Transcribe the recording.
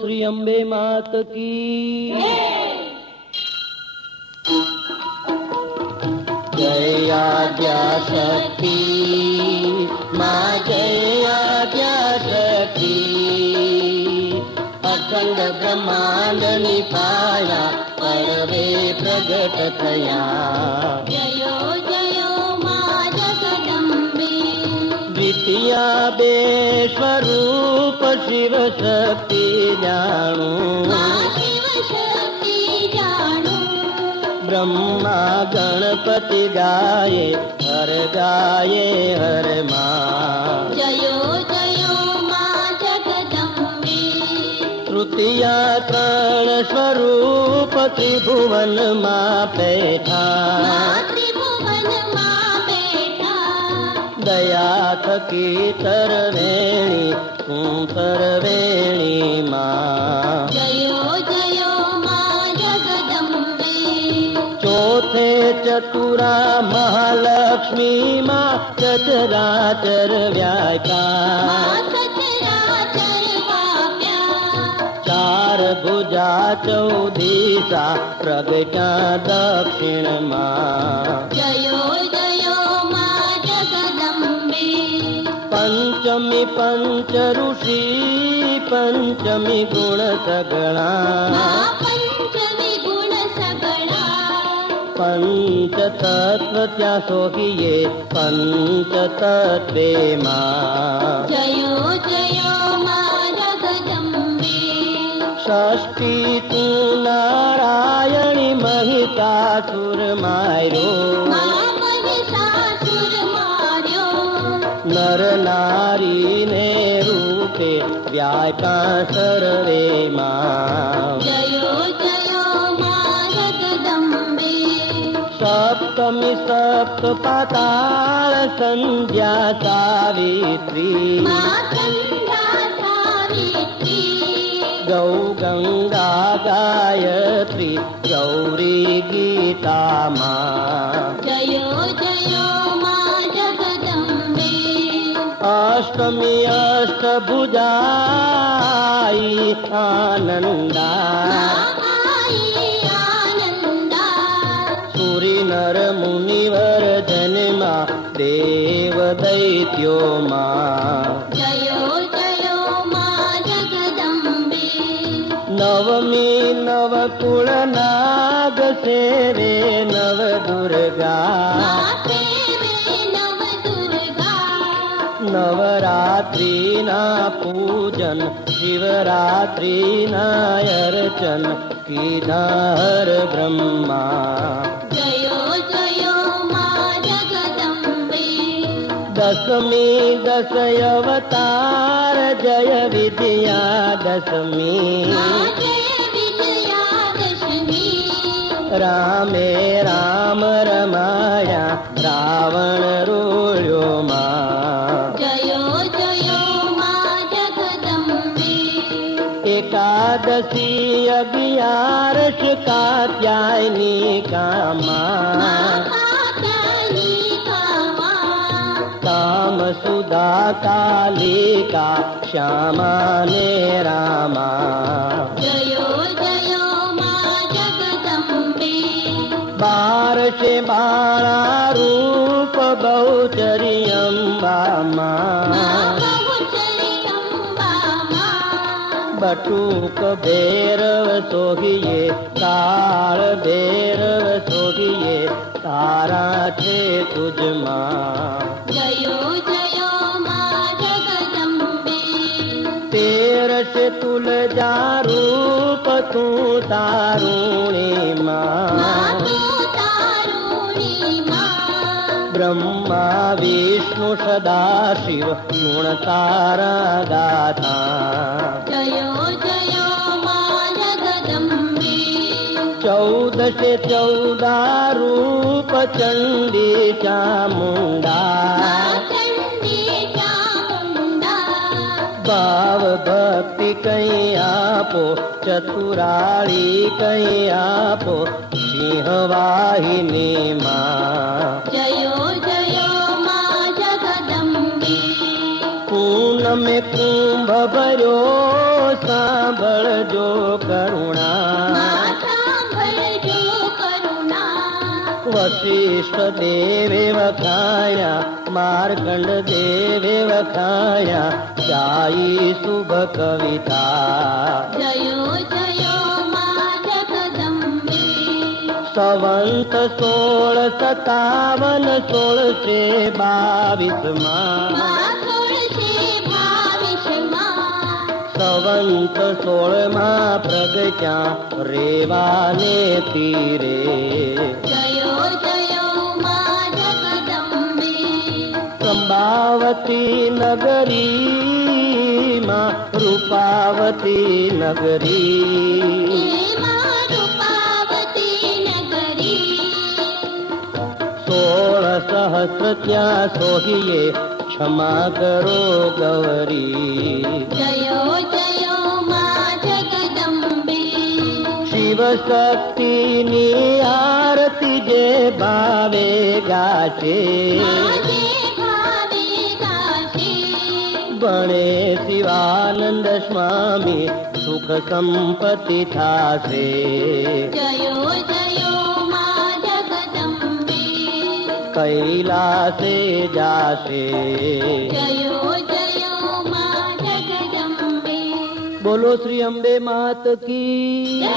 श्री अम्बे मात की जय आद्या शक्ति माँ जय आद्या शक्ति अखंड ब्रह्मांड निपाया परवे प्रगट थया जयो जयो माँ जगदम्बे द्वितीया बे स्वरूप शिव शक्ति जाणू माँ शिव शक्ति जाणू ब्रह्मा गणपति गाये हर माँ जयो जयो माँ जगदम्बे तृतीया त्रण स्वरूप त्रिभुवन माँ बैठा माँ त्रिभुवन माँ बैठा दया थकी तरवेणी तू तरवेणी माँ जयो जयो माँ जगदम्बे चौथे चतुरा महालक्ष्मी माँ सचराचर व्यापा माँ सचराचर व्याप्या चार भुजा चौदीसा प्रगटा दक्षिण माँ जयो जयो माँ जगदम्बे पंचमी पंच ऋषि पंचमी गुण सगणा माँ पंचमी गुण सगळा पंच तत्व त्या सोहिये पंच तत्वे माँ जयो जयो माँ जगदम्बे षष्ठी तू नारायणी महिषासुर मार्यो माँ महिषासुर मार्यो नर नारी ने रूपे व्यापा सर्वे माँ जयो जयो माँ जगदम्बे सप्तमी सप्त पाताल संध्या सावित्री माँ संध्या सावित्री गौ गंगा गायत्री गौरी गीता माँ जयो जयो माँ जगदम्बे अष्टमी अष्टभुजाई आनंदा आई आनंदा सूरी नर मुनिवर जन्मा देव दैत्यो माँ जयो जयो माँ जगदम्बे नवमी नवकुल नाग सेवे नव दुर्गा माँ सेवे नव दुर्गा नवरात्रि ना पूजन शिवरात्रि ना अर्चन कीधा हर ब्रह्मा जयो जयो माँ जगदम्बे दशमी दश अवतार जय विद्या दशमी माँ जय विजयादशमी रामे राम रमाया रावण रोयो माँ जयो जयो माँ जगदम्बे एकादशी अगियारस कात्यायनी का माँ कात्यायनी का माँ काम सुधा कालिका श्यामा ने रामा जयो जयो माँ जगदम्बे 12 बाळा रूप बहुचरी अम्बा माँ माँ बहुचरी अम्बा माँ बटुक भैरव सोहिये काळ भैरव सोहिये तारा छे तुझ माँ जयो जयो माँ जगदम्बे 13 तुलजा रूप तू तारुणी माँ माँ तू तारुणी माँ ब्रह्मा विष्णु सदा शिव गुण तारा गाथा जयो जयो माँ जगदम्बे 14 रूप चंडी चामुंडा माँ चंडी चामुंडा भाव भक्ति कहीं आपो चतुराली कहीं आपो सिंहवाहिनी माँ जयो जयो माँ जगदम्बे पूनम મેં કુંભ ભર્યો સાંભળજો કરુણા. સાંભળજો કરુણા. વશિષ્ઠ દેવે વખાણ્યા માર્કંડ દેવે વખાણ્યા ગાઈ શુભ કવિતા. જયો જયો માં જગદંબે. સંવંત 1657 1622 માં તુલસી ભાવિશમાં. સંવંત 16 માં પ્રગટ્યા રેવાને તીરે. જયો જયો માં જગદંબે. સંભાવતી નગરીમાં રૂપાવતી નગરી. એમાં રૂપાવતી નગરી. 16 સહસ્ર ત્યાં સોહીએ ક્ષમા કરો ગૌરી. જયો જયો માં જગદંબે. શિવ શક્તિની આરતી જે ભાવે ગાશે. આજે ભાવે ગાશે. બણે શિવાનંદ સ્વામી સુખ સંપત્તિ થાશે. જયો જયો માં જગદંબે. કૈલાસે જાશે. જયો જયો માં જગદંબે. બોલો શ્રી અંબે માત કી. જય.